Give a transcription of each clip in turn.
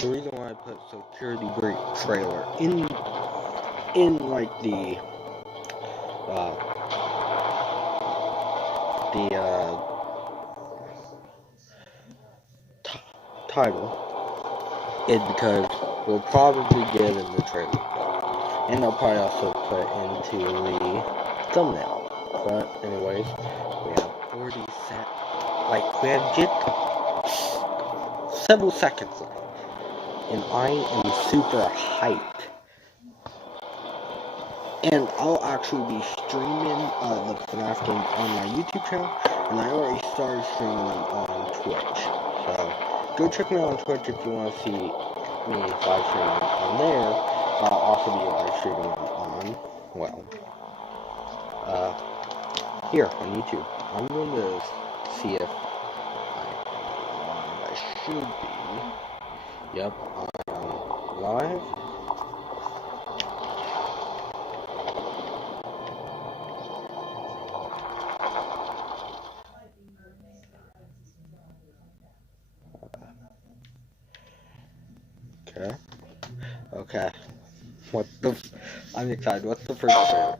the reason why I put security breach trailer in like the title is because we'll probably get in the trailer, and I'll probably also put into the thumbnail. But anyways, we have 40 we have just several seconds left, and I am super hyped. And I'll actually be streaming the FNAF games on my YouTube channel, and I already started streaming them on Twitch. So go check me out on Twitch if you want to see me live streaming on there. I'll also be live streaming on, here on YouTube. I'm going to see if I should be. Yep, I'm live. Okay. I'm excited. What's the first trailer?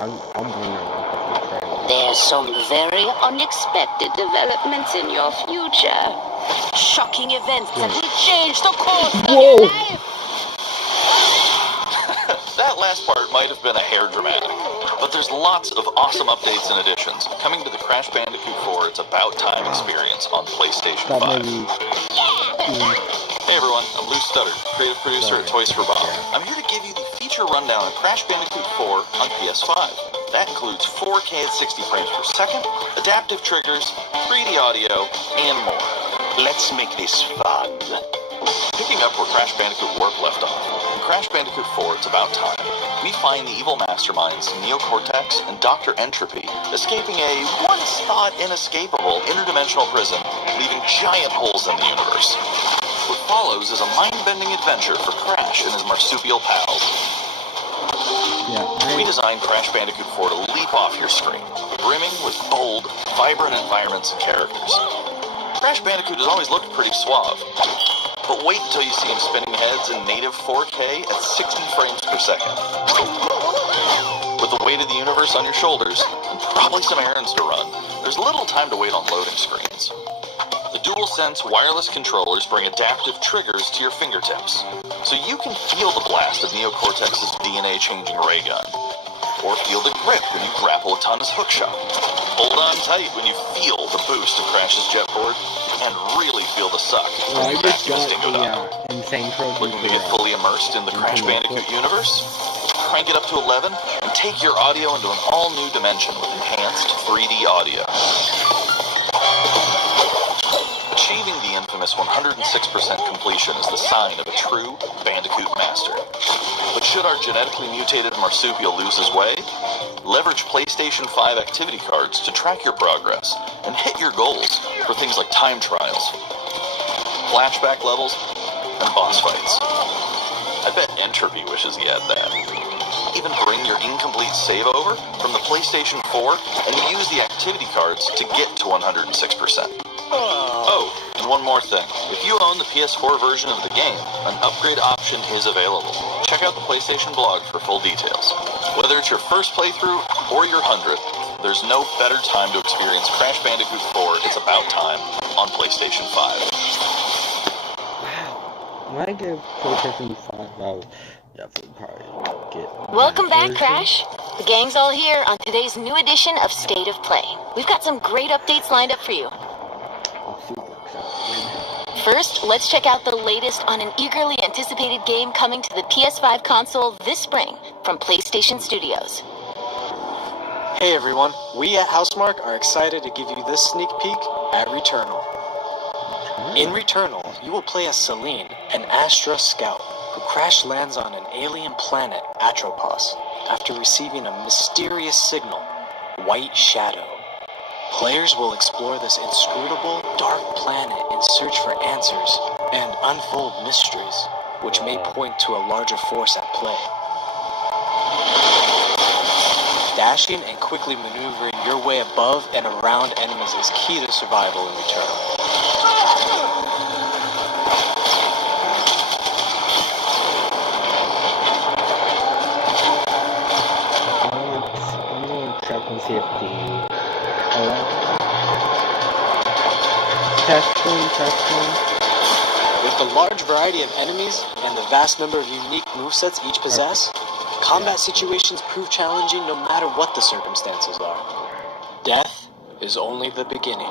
I'm wondering what the first trailer. There's some very unexpected developments in your future. Shocking events that will change the course of your life. That last part might have been a hair dramatic, but there's lots of awesome updates and additions coming to the Crash Bandicoot 4 It's About Time experience on PlayStation 5. Hey everyone, I'm Lou Studdard, creative producer at Toys for Bob. I'm here to give you the feature rundown of Crash Bandicoot 4 on PS5. That includes 4K at 60 frames per second, adaptive triggers, 3D audio, and more. Let's make this fun. Picking up where Crash Bandicoot Warp left off, in Crash Bandicoot 4 It's About Time, we find the evil masterminds Neo-Cortex and Dr. Entropy escaping a once-thought inescapable interdimensional prison, leaving giant holes in the universe. What follows is a mind-bending adventure for Crash and his marsupial pals. We designed Crash Bandicoot 4 to leap off your screen, brimming with bold, vibrant environments and characters. Crash Bandicoot has always looked pretty suave, but wait until you see him spinning heads in native 4K at 60 frames per second. With the weight of the universe on your shoulders, and probably some errands to run, there's little time to wait on loading screens. The DualSense wireless controllers bring adaptive triggers to your fingertips, so you can feel the blast of Neo-Cortex's DNA-changing ray gun, or feel the grip when you grapple a Tunna's hookshot. Hold on tight when you feel the boost of Crash's jetboard, and really feel the suck when you back to the Stingo Dog. Looking to get fully immersed in the Crash Bandicoot universe? Crank it up to 11 and take your audio into an all-new dimension with enhanced 3D audio. Achieving the infamous 106% completion is the sign of a true Bandicoot master. But should our genetically mutated marsupial lose his way, leverage PlayStation 5 activity cards to track your progress and hit your goals for things like time trials, flashback levels, and boss fights. I bet Entropy wishes he had that. Even bring your incomplete save over from the PlayStation 4 and use the activity cards to get to 106%. Oh, and one more thing. If you own the PS4 version of the game, an upgrade option is available. Check out the PlayStation blog for full details. Whether it's your first playthrough or your 100th, there's no better time to experience Crash Bandicoot 4 It's About Time on PlayStation 5. Wow. When I get PlayStation 5, I'll definitely probably get... Welcome back, Crash. The gang's all here on today's new edition of State of Play. We've got some great updates lined up for you. First, let's check out the latest on an eagerly anticipated game coming to the PS5 console this spring from PlayStation Studios. Hey everyone, we at Housemarque are excited to give you this sneak peek at Returnal. In Returnal, you will play as Celine, an Astra scout, who crash lands on an alien planet, Atropos, after receiving a mysterious signal, White Shadow. Players will explore this inscrutable, dark planet in search for answers and unfold mysteries, which may point to a larger force at play. Dashing and quickly maneuvering your way above and around enemies is key to survival in Returnal. Testing. With the large variety of enemies and the vast number of unique movesets each possess, combat situations prove challenging no matter what the circumstances are. Death is only the beginning.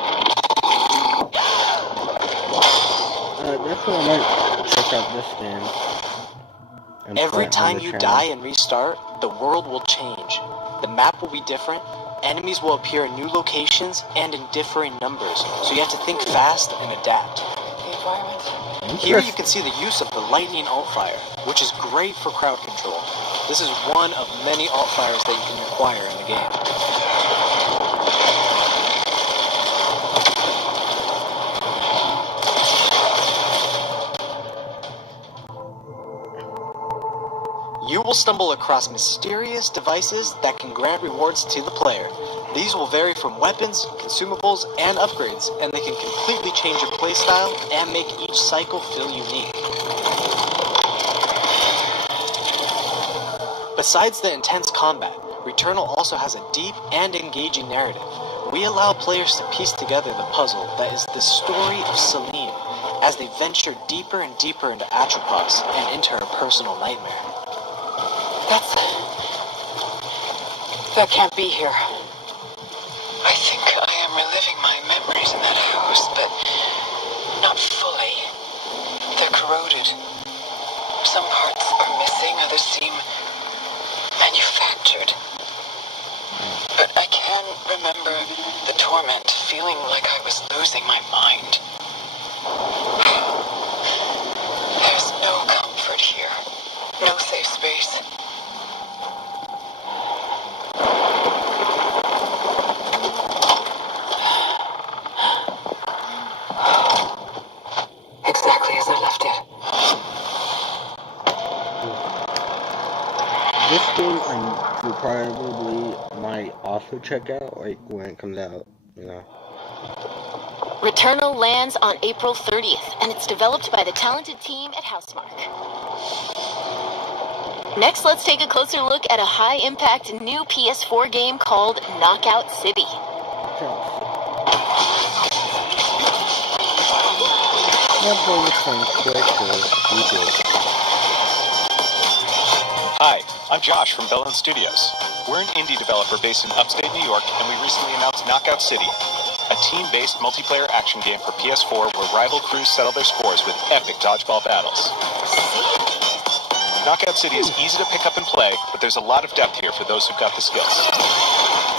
That's what I might check out this game. Every time you die and restart, the world will change. The map will be different, enemies will appear in new locations and in differing numbers, so you have to think fast and adapt. Here you can see the use of the lightning alt-fire, which is great for crowd control. This is one of many alt-fires that you can acquire in the game. You will stumble across mysterious devices that can grant rewards to the player. These will vary from weapons, consumables, and upgrades, and they can completely change your playstyle and make each cycle feel unique. Besides the intense combat, Returnal also has a deep and engaging narrative. We allow players to piece together the puzzle that is the story of Celine, as they venture deeper and deeper into Atropos and into her personal nightmare. That can't be here. I think I am reliving my memories in that house, but not fully. They're corroded. Some parts are missing, others seem manufactured. But I can remember the torment, feeling like I was losing my mind. There's no comfort here. No safe space. Exactly as I left it. This game I probably might also check out, like, when it comes out, you know. Returnal lands on April 30th, and it's developed by the talented team at Housemarque. Next, let's take a closer look at a high-impact new PS4 game called Knockout City. Hi, I'm Josh from Bellin Studios. We're an indie developer based in upstate New York, and we recently announced Knockout City, a team-based multiplayer action game for PS4 where rival crews settle their scores with epic dodgeball battles. Knockout City is easy to pick up and play, but there's a lot of depth here for those who've got the skills.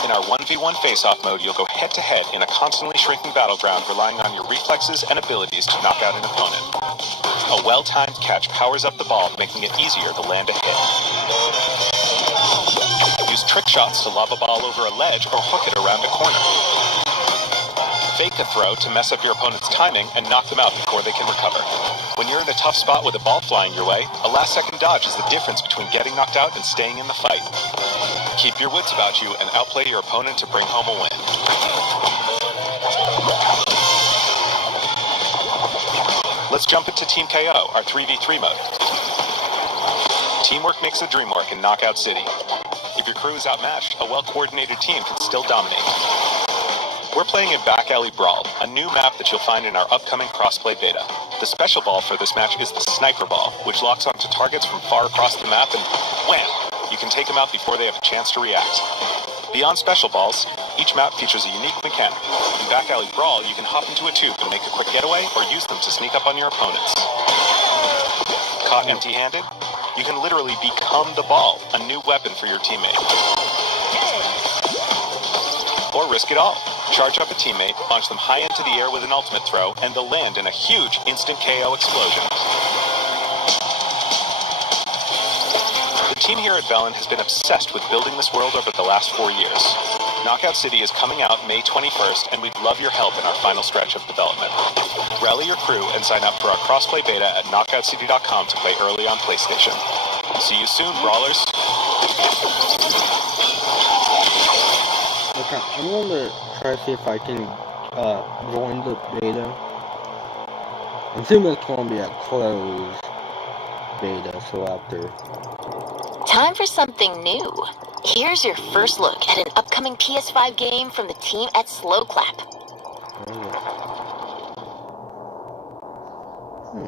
In our 1v1 face-off mode, you'll go head-to-head in a constantly shrinking battleground, relying on your reflexes and abilities to knock out an opponent. A well-timed catch powers up the ball, making it easier to land a hit. Use trick shots to lob a ball over a ledge or hook it around a corner. Fake a throw to mess up your opponent's timing and knock them out before they can recover. When you're in a tough spot with a ball flying your way, a last-second dodge is the difference between getting knocked out and staying in the fight. Keep your wits about you and outplay your opponent to bring home a win. Let's jump into Team KO, our 3v3 mode. Teamwork makes the dream work in Knockout City. If your crew is outmatched, a well-coordinated team can still dominate. We're playing in Back Alley Brawl, a new map that you'll find in our upcoming crossplay beta. The special ball for this match is the Sniper Ball, which locks onto targets from far across the map and wham! You can take them out before they have a chance to react. Beyond special balls, each map features a unique mechanic. In Back Alley Brawl, you can hop into a tube and make a quick getaway or use them to sneak up on your opponents. Caught empty-handed? You can literally become the ball, a new weapon for your teammate. Or risk it all. Charge up a teammate, launch them high into the air with an ultimate throw, and they'll land in a huge instant KO explosion. The team here at Velen has been obsessed with building this world over the last 4 years. Knockout City is coming out May 21st, and we'd love your help in our final stretch of development. Rally your crew and sign up for our crossplay beta at knockoutcity.com to play early on PlayStation. See you soon, brawlers. Okay, I'm going to try to see if I can join the beta. I'm assuming it's going to be a closed beta, so after. Time for something new. Here's your first look at an upcoming PS5 game from the team at Slow Clap. This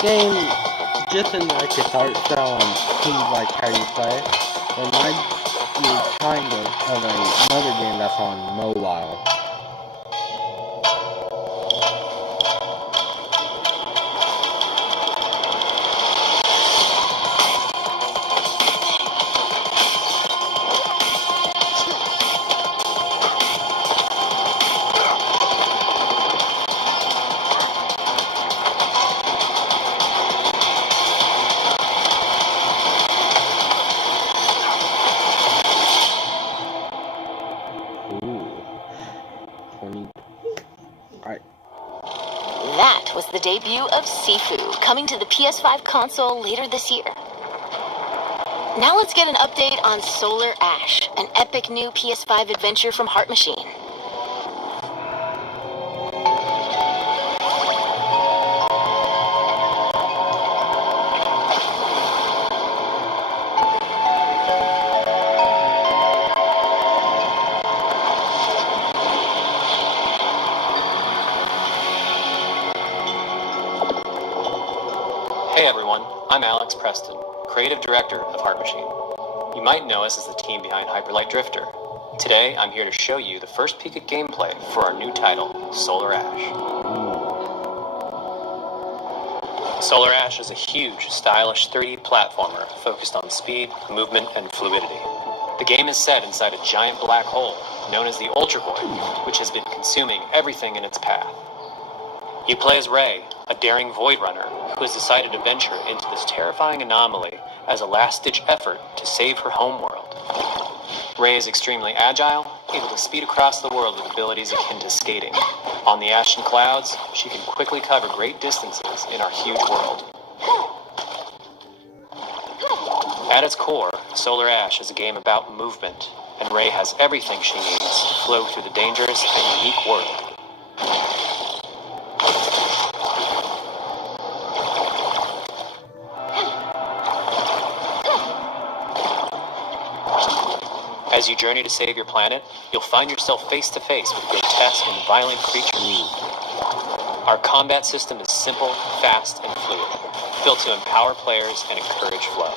game, just in like its art style and seems like how you play, reminds me kind of another game that's on mobile. That was the debut of Sifu, coming to the PS5 console later this year. Now let's get an update on Solar Ash, an epic new PS5 adventure from Heart Machine. Hey everyone, I'm Alex Preston, creative director of Heart Machine. You might know us as the team behind Hyperlight Drifter. Today, I'm here to show you the first peek at gameplay for our new title, Solar Ash. Solar Ash is a huge, stylish 3D platformer focused on speed, movement, and fluidity. The game is set inside a giant black hole known as the Ultra Void, which has been consuming everything in its path. You play as Ray, a daring Void Runner who has decided to venture into this terrifying anomaly as a last-ditch effort to save her homeworld. Ray is extremely agile, able to speed across the world with abilities akin to skating. On the ash and clouds, she can quickly cover great distances in our huge world. At its core, Solar Ash is a game about movement, and Ray has everything she needs to flow through the dangerous and unique world. As you journey to save your planet, you'll find yourself face to face with grotesque and violent creatures. Our combat system is simple, fast, and fluid, built to empower players and encourage flow.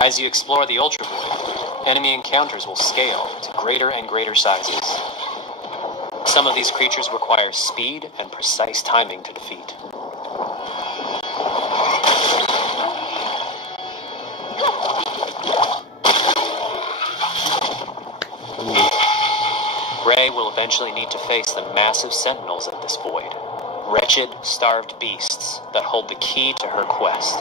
As you explore the Ultra Void, enemy encounters will scale to greater and greater sizes. Some of these creatures require speed and precise timing to defeat. Ray will eventually need to face the massive sentinels of this void, wretched, starved beasts that hold the key to her quest.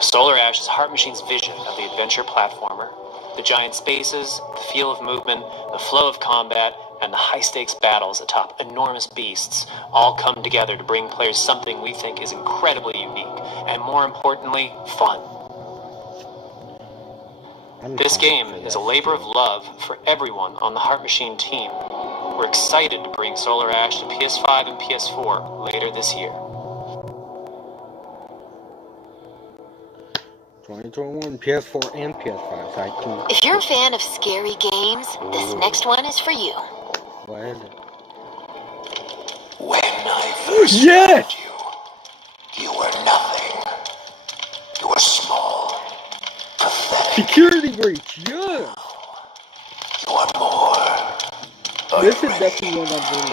Solar Ash is Heart Machine's vision of the adventure platformer. The giant spaces, the feel of movement, the flow of combat, and the high-stakes battles atop enormous beasts all come together to bring players something we think is incredibly unique, and more importantly, fun. This game is a labor of love for everyone on the Heart Machine team. We're excited to bring Solar Ash to PS5 and PS4 later this year. 2021, PS4 and PS5. So I can... If you're a fan of scary games, this next one is for you. What is it? When I first Yes! met you were nothing. You were small, pathetic. Security breach, yeah! You are more. This is definitely one I'm going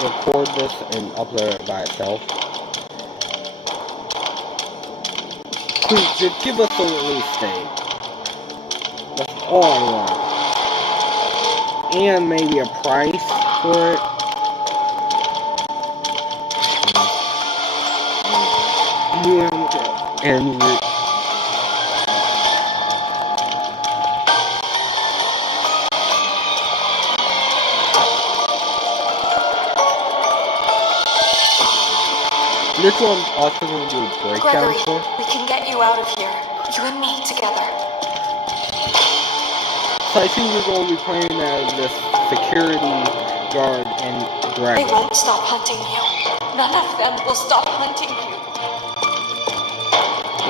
to record this and upload it by itself. Please, just give us a release date. That's all I want. And maybe a price for it. You know how much And this one's also going to do a breakdown Gregory, tour. we can get you out of here. You and me together. So I think we're going to be playing as this security guard and They Gregory. won't stop hunting you. None of them will stop hunting you.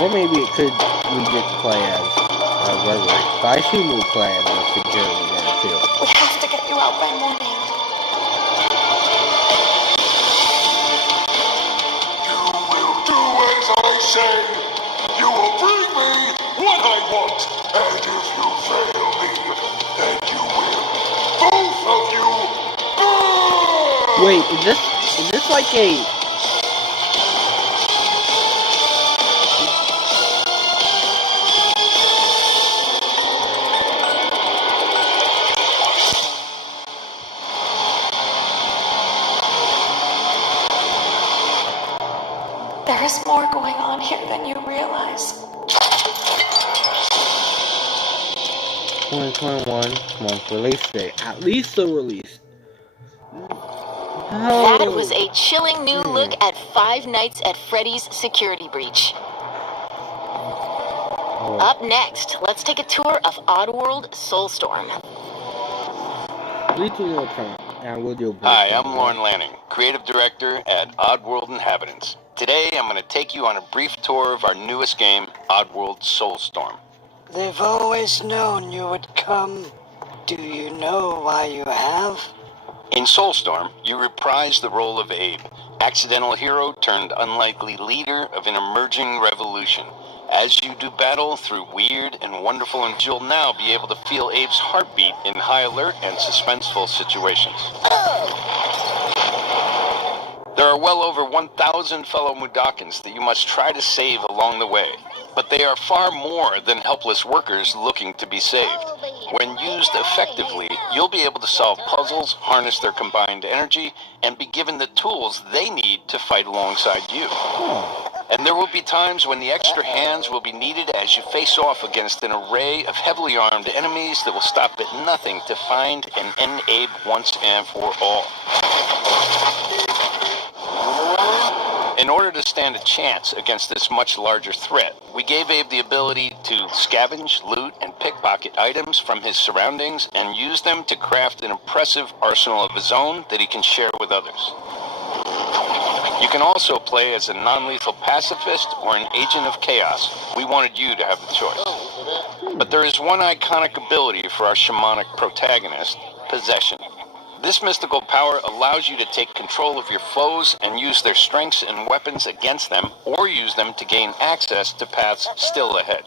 Or maybe it could we just play as Gregory. But I assume we'll play as a security guard too. We have to get you out by morning. You will do as I say. You will bring me what I want. And if you fail me, then you will. Both of you. Burn! Wait, is this like a... There is more going on here than you realize. 2021 month release date. At least the release. That was a chilling new look at Five Nights at Freddy's security breach. Up next, let's take a tour of Oddworld Soulstorm. Hi, I'm Lauren Lanning, Creative Director at Oddworld Inhabitants. Today, I'm going to take you on a brief tour of our newest game, Oddworld Soulstorm. They've always known you would come. Do you know why you have? In Soulstorm, you reprise the role of Abe, accidental hero turned unlikely leader of an emerging revolution. As you do battle through weird and wonderful, and you'll now be able to feel Abe's heartbeat in high alert and suspenseful situations. There are well over 1,000 fellow Mudokons that you must try to save along the way, but they are far more than helpless workers looking to be saved. When used effectively, you'll be able to solve puzzles, harness their combined energy, and be given the tools they need to fight alongside you. And there will be times when the extra hands will be needed as you face off against an array of heavily armed enemies that will stop at nothing to find and end Abe once and for all. In order to stand a chance against this much larger threat, we gave Abe the ability to scavenge, loot, and pickpocket items from his surroundings and use them to craft an impressive arsenal of his own that he can share with others. You can also play as a non-lethal pacifist or an agent of chaos. We wanted you to have the choice. But there is one iconic ability for our shamanic protagonist, Possession. This mystical power allows you to take control of your foes and use their strengths and weapons against them, or use them to gain access to paths still ahead.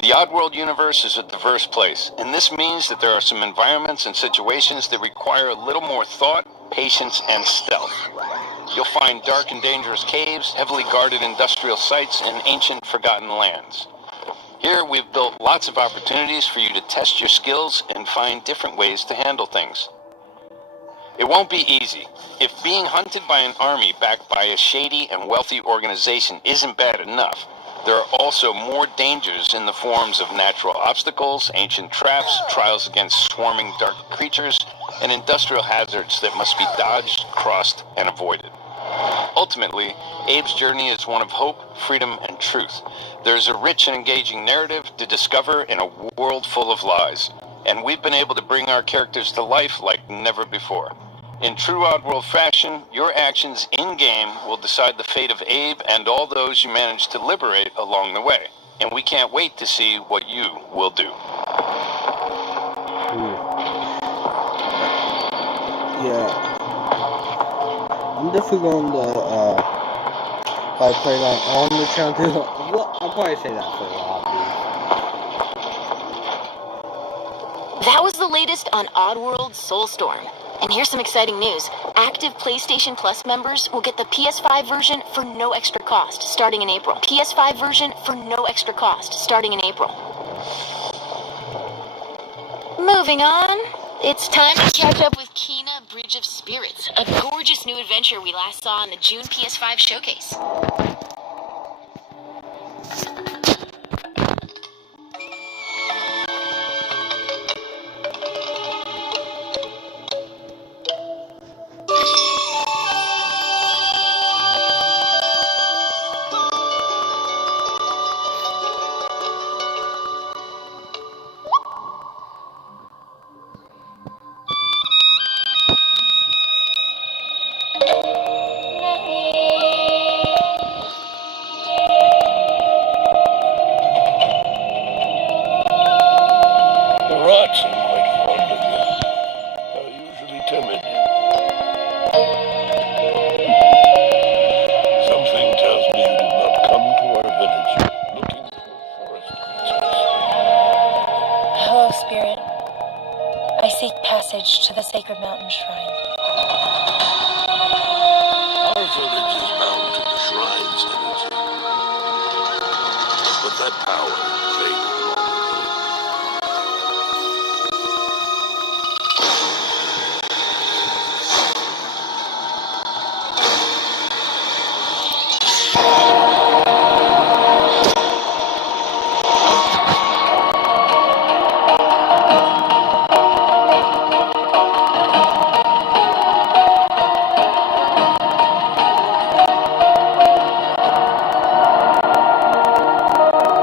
The Oddworld universe is a diverse place, and this means that there are some environments and situations that require a little more thought, patience, and stealth. You'll find dark and dangerous caves, heavily guarded industrial sites, and ancient forgotten lands. Here, we've built lots of opportunities for you to test your skills and find different ways to handle things. It won't be easy. If being hunted by an army backed by a shady and wealthy organization isn't bad enough, there are also more dangers in the forms of natural obstacles, ancient traps, trials against swarming dark creatures, and industrial hazards that must be dodged, crossed, and avoided. Ultimately, Abe's journey is one of hope, freedom, and truth. There's a rich and engaging narrative to discover in a world full of lies, and we've been able to bring our characters to life like never before. In true Oddworld fashion, your actions in-game will decide the fate of Abe and all those you manage to liberate along the way, and we can't wait to see what you will do. Yeah. I'm definitely going to, probably play that on the channel too. Well, I'll probably say that for a while, That was the latest on Oddworld Soulstorm. And here's some exciting news. Active PlayStation Plus members will get the PS5 version for no extra cost starting in April. PS5 version for no extra cost starting in April. Moving on. It's time to catch up with Kena Bridge of Spirits, a gorgeous new adventure we last saw in the June PS5 showcase. sacred mountain shrine. Our village is bound to the shrine's energy. But that power faded long ago.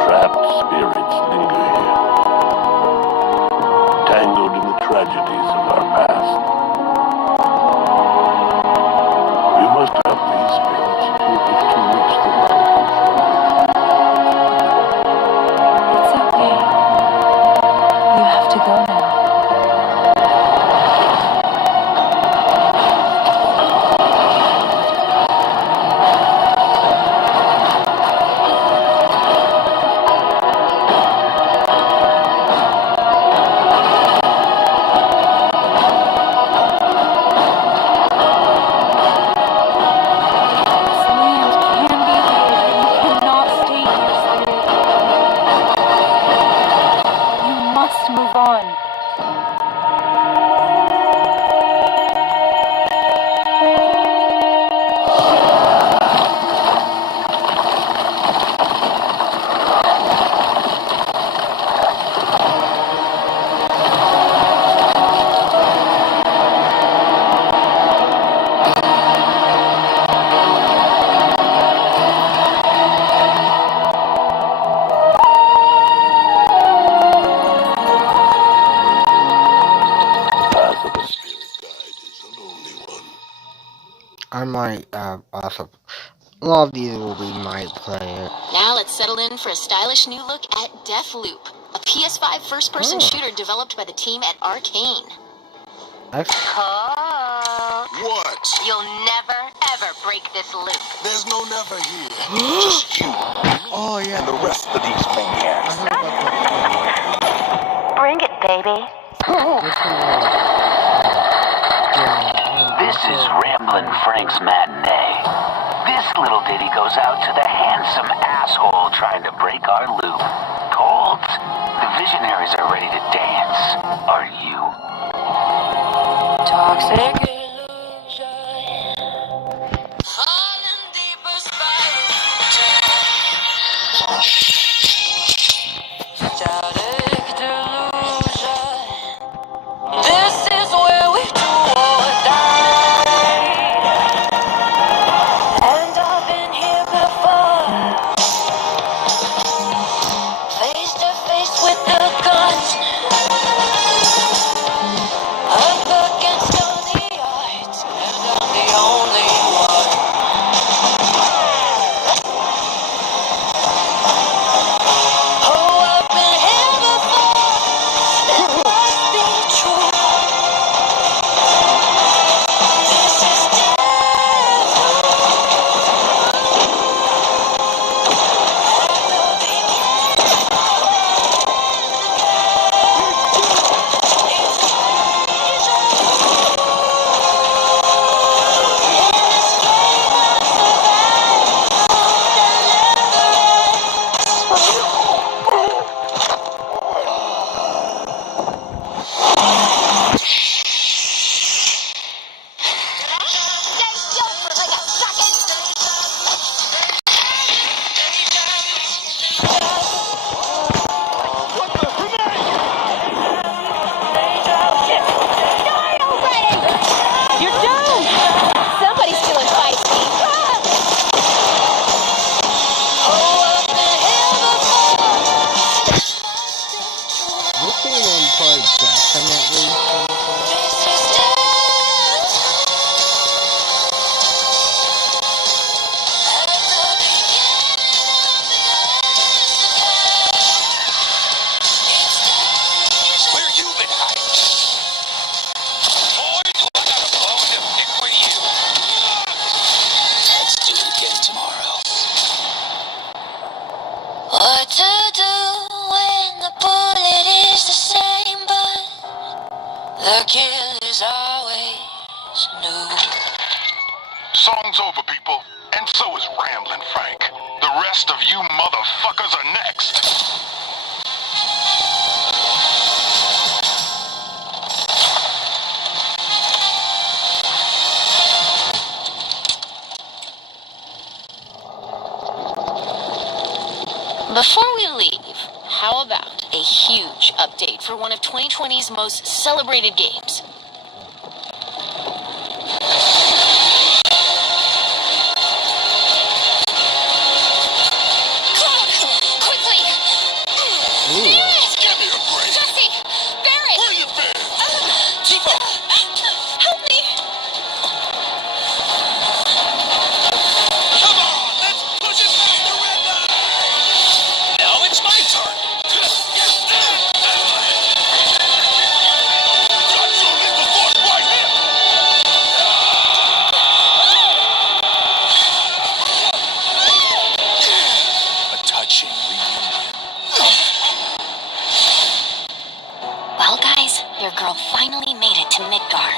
Trapped spirits linger here, tangled in the tragedies of our past. We must help these spirits if we wish to reach the mountain. It's okay. You have to go now. This land can be healed. You cannot stay here, spirit. You must move on. The path of a spirit guide is a lonely one. I might also. A lot of these will be my play. Now let's settle in for a stylish new look at Deathloop, a PS5 first-person shooter developed by the team at Arcane. Oh, What? you'll never, ever break this loop. There's no never here. Just you Oh yeah. and the rest of these maniacs. I heard about Bring it, baby. This is Ramblin' Frank's Matinee. This little ditty goes out to the handsome asshole trying to break our loop. Cold, the visionaries are ready to dance. Are you? Toxic. Static delusion. This is where we do or die. And I've been here before. Face to face with the guns. Up against all the odds. And I'm the only one. Oh, I've been here before. It must be true. This is You're doomed! Somebody's feeling feisty. This thing on probably definitely. Where you been hiding? Boy, do I got a bone to pick with you. Let's do it again tomorrow. What to do when the bullet is the same, but the kill is all round's over, people. And so is Ramblin' Frank. The rest of you motherfuckers are next. Before we leave, how about a huge update for one of 2020's most celebrated games? Cloud! Quickly! Give me a break. Jesse! Barrett! Where you been? Help me! Come on, let's push it past the red line. Now it's my turn. Got your little force right here. A touching reunion. Well, guys, your girl finally made it to Midgard.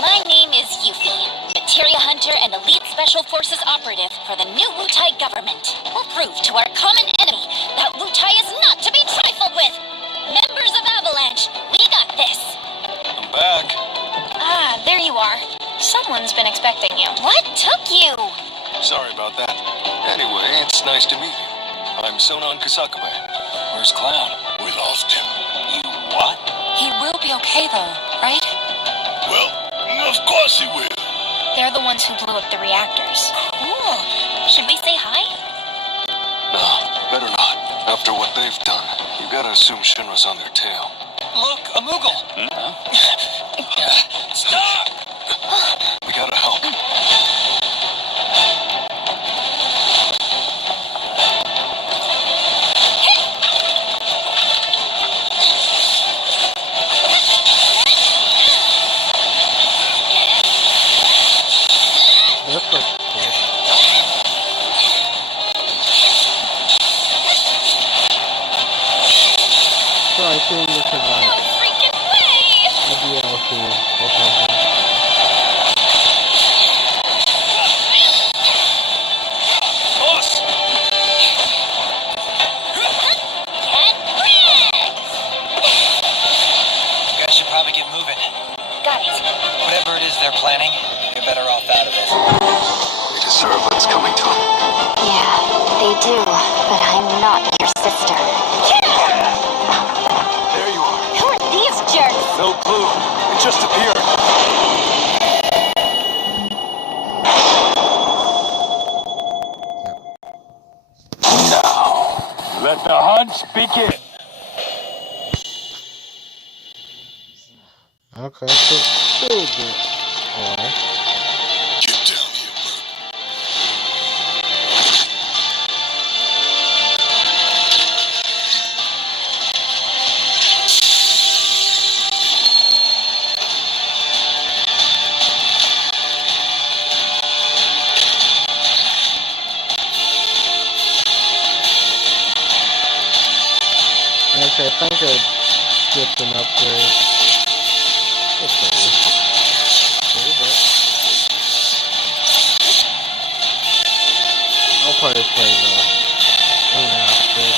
My name is Yuffie, materia hunter and elite special forces operative for the new Wutai government. We'll prove to our common enemy that Wutai is not to be trifled with. Members of Avalanche, we got this. I'm back. Ah, there you are. Someone's been expecting you. What took you? Sorry about that. Anyway, it's nice to meet you. I'm Sonon Kasakabe. Where's Cloud? We lost him. You what? He will be okay, though, right? Well, of course he will. They're the ones who blew up the reactors. Cool. Should we say hi? No, better not. After what they've done, you gotta assume Shinra's on their tail. Look, a Moogle! Stop! We gotta help. That's like cool. So I assume this is like Freaking way! a DLC or something. Boss! Get wrecked! You guys should probably get moving. Got it. Whatever it is they're planning, you're better off out of it. They deserve what's coming to them. Yeah, they do, but I'm not your sister. There you are. Who are these jerks? No clue. It just appeared. Now, let the hunt begin. Okay, so still good. Alright. Get down here, bro. Okay, I think I skipped an upgrade. That's better. I'll probably play the FNAF bit.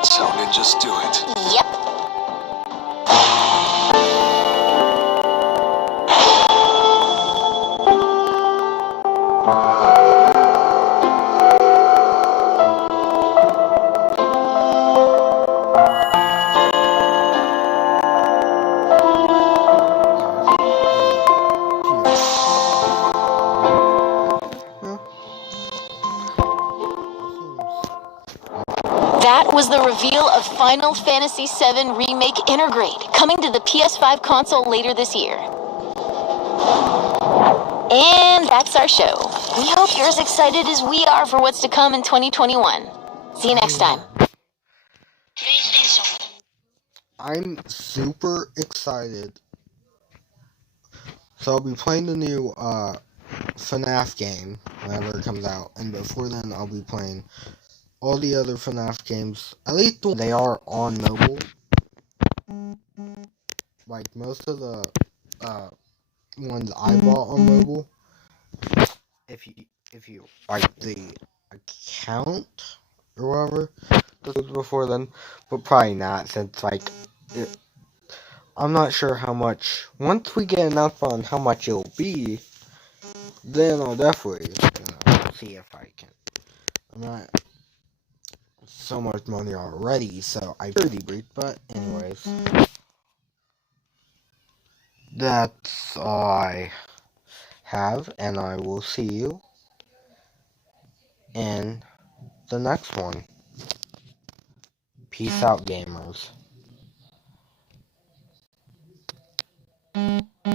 that sounded just do it. Yep. That was the reveal of Final Fantasy VII Remake Intergrade, coming to the PS5 console later this year. And that's our show. We hope you're as excited as we are for what's to come in 2021. See you next time. I'm super excited. So I'll be playing the new FNAF game whenever it comes out, and before then I'll be playing all the other FNAF games. At least they are on mobile. Like most of the ones I bought on mobile. If you like the account or whatever before then, but probably not since I'm not sure how much. Once we get an announcement on how much it'll be, then I'll definitely see if I can. I'm not so much money already, so I pretty brief. But anyways, that's all I have, and I will see you in the next one. Peace out, gamers.